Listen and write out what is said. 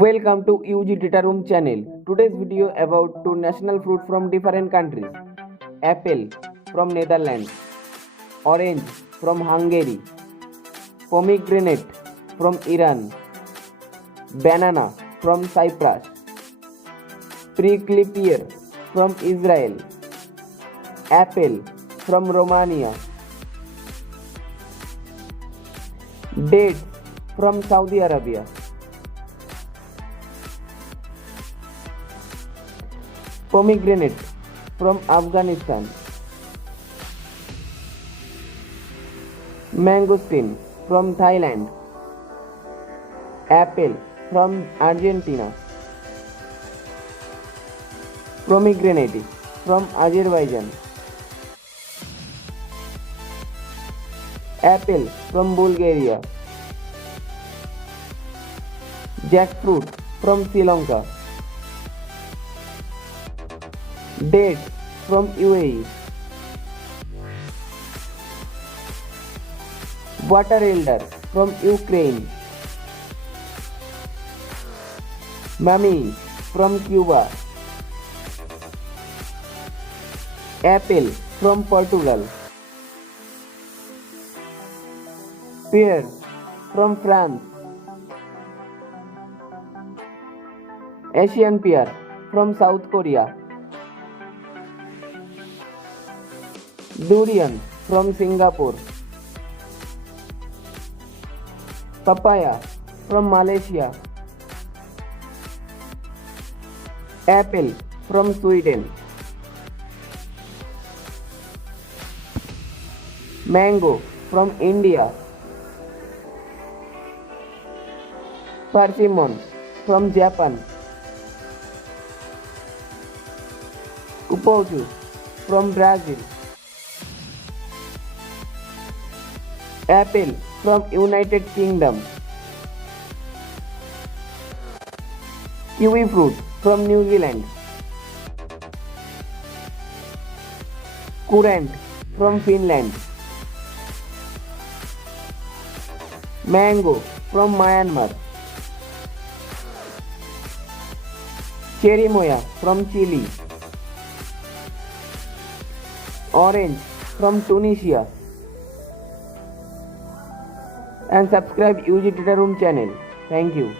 Welcome to UG Data Room channel. Today's video about two national fruit from different countries. Apple from Netherlands, orange from Hungary, pomegranate from Iran, banana from Cyprus, prickly pear from Israel, apple from Romania, dates from Saudi Arabia. Pomegranate from Afghanistan, mangosteen from Thailand, apple from Argentina, pomegranate from Azerbaijan, apple from Bulgaria, jackfruit from Sri Lanka, dates from UAE, water elder from Ukraine, mami from Cuba, apple from Portugal, pear from France, Asian pear from South Korea, durian from Singapore, papaya from Malaysia, apple from Sweden, mango from India, persimmon from Japan, cupuaçu from Brazil, apple from United Kingdom, kiwi fruit from New Zealand, currant from Finland, mango from Myanmar, cherimoya from Chile, orange from Tunisia. And subscribe UG Data Room channel. Thank you.